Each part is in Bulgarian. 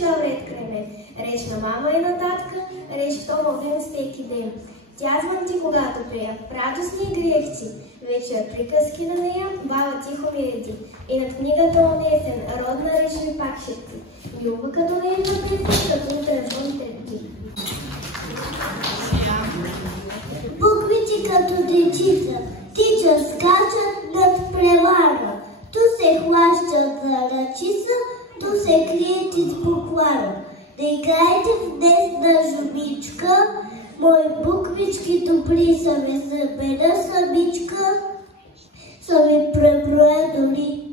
напред край мен. Реч на мама и на татка, реч в том огън всеки ден. Тязвам ти, когато пея, радостни грехти, вечер приказки на нея, баба тихо ми реди. И над книгата онесен, родна реч ми пак шепти. Люба като нейна песен, като утре звън трепти. Буквите като дечица, тичат, скачат над превара. Ту се хващат за ръчица, ту се крият из буквара. Да играете в днесна жубичка, мои буквички добри са ми събера самичка, са ми преброя дори.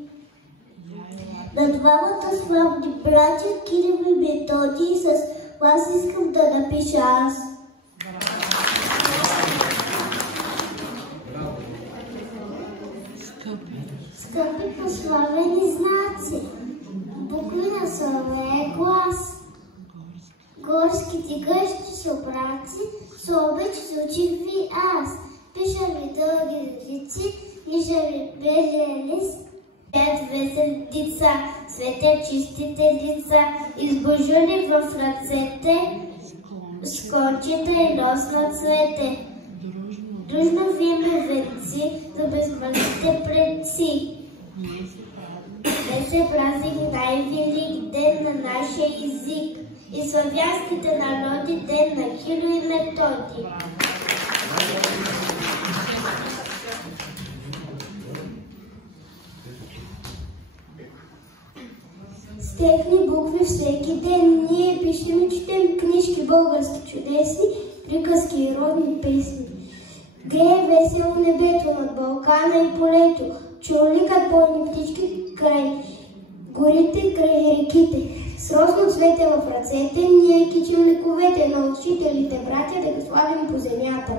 На двамата славни братя Кирил и Методий с вас искам да напиша аз. Скъпи прославени знаци, букви на своя глас, горските гъщи събраци, с обич учих ви аз. Пиша ви дълги редици, ниша ви белия лист, пет весели деца, светят чистите лица, избожули в ръцете, с кончета и нос на цвете. Дружно вие мовеци, за безмълвите предци. Днес е празник най-велик ден на нашия език и славянските народи ден на Кирил и Методий. С техни букви всеки ден ние пишем и четем книжки български чудесни, приказки и родни песни. Грее весело небето над Балкана и полето, чурликат бойни птички край горите, край реките. С розно цвете в ръцете, ние кичим лековете на учителите, братя, да ги славим по земята.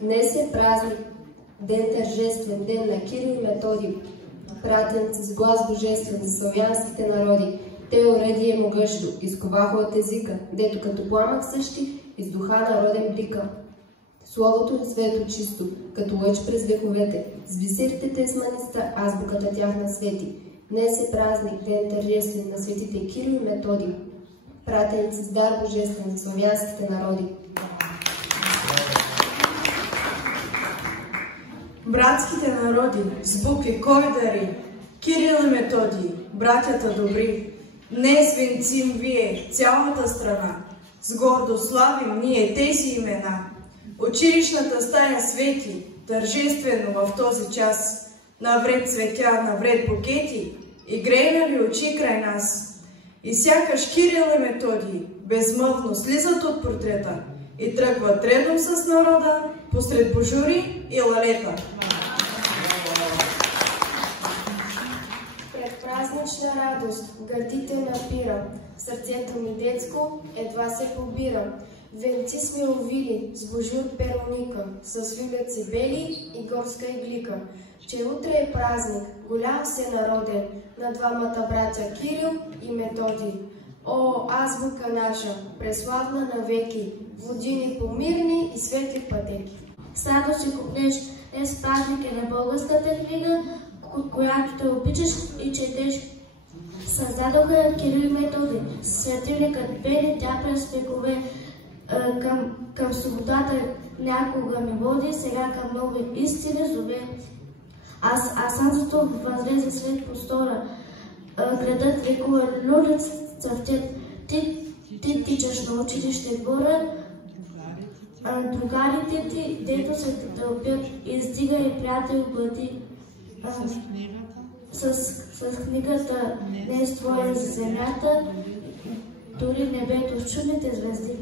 Днес е празник, ден тържествен, ден на Кирил и Методий, пратеници с глас божествен за славянските народи. Те уредие могъщо, изковаха от езика, дето като пламък същи, из духа народен блика. Словото е свето чисто, като лъч през вековете, с бисерите те сманиста, азбуката тяхна свети. Днес е празник, ден тържествен на светите Кирил и Методий, пратеници с дар божествен за славянските народи. Братските народи, с букви кой дари, Кирил и Методий, братята добри. Днес венцим вие, цялата страна, с гордо славим ние тези имена. Училищната стая свети, тържествено в този час, навред цветя, навред букети, и грейнали очи край нас. И сякаш Кирил и Методий безмълвно слизат от портрета и тръгват редом с народа, посред божури и лалета. Празнична радост, гърдите напира, сърцето ми детско едва се побира. Венци сме увили, с божур пероника, с лилеци бели и горска иглика. Че утре е празник, голям се народен, на двамата братя Кирил и Методий. О, азбука наша, преславна навеки, водини помирни и светли пътеки. С радост и купнеш, днес празник е на българската книга, която те обичаш и четеш. Създадоха Кирил и Методий, светили като бели, тя през векове към свободата някога ме води, сега към нови истини зове. А слънцето възлезе след простора, градът векува, люлец цъфтят, ти тичаш на училище двора, другарите ти, дето се тълпят, издига и приятел бъди. С книгата не е ствоя за земята, дори небето с чудните звезди.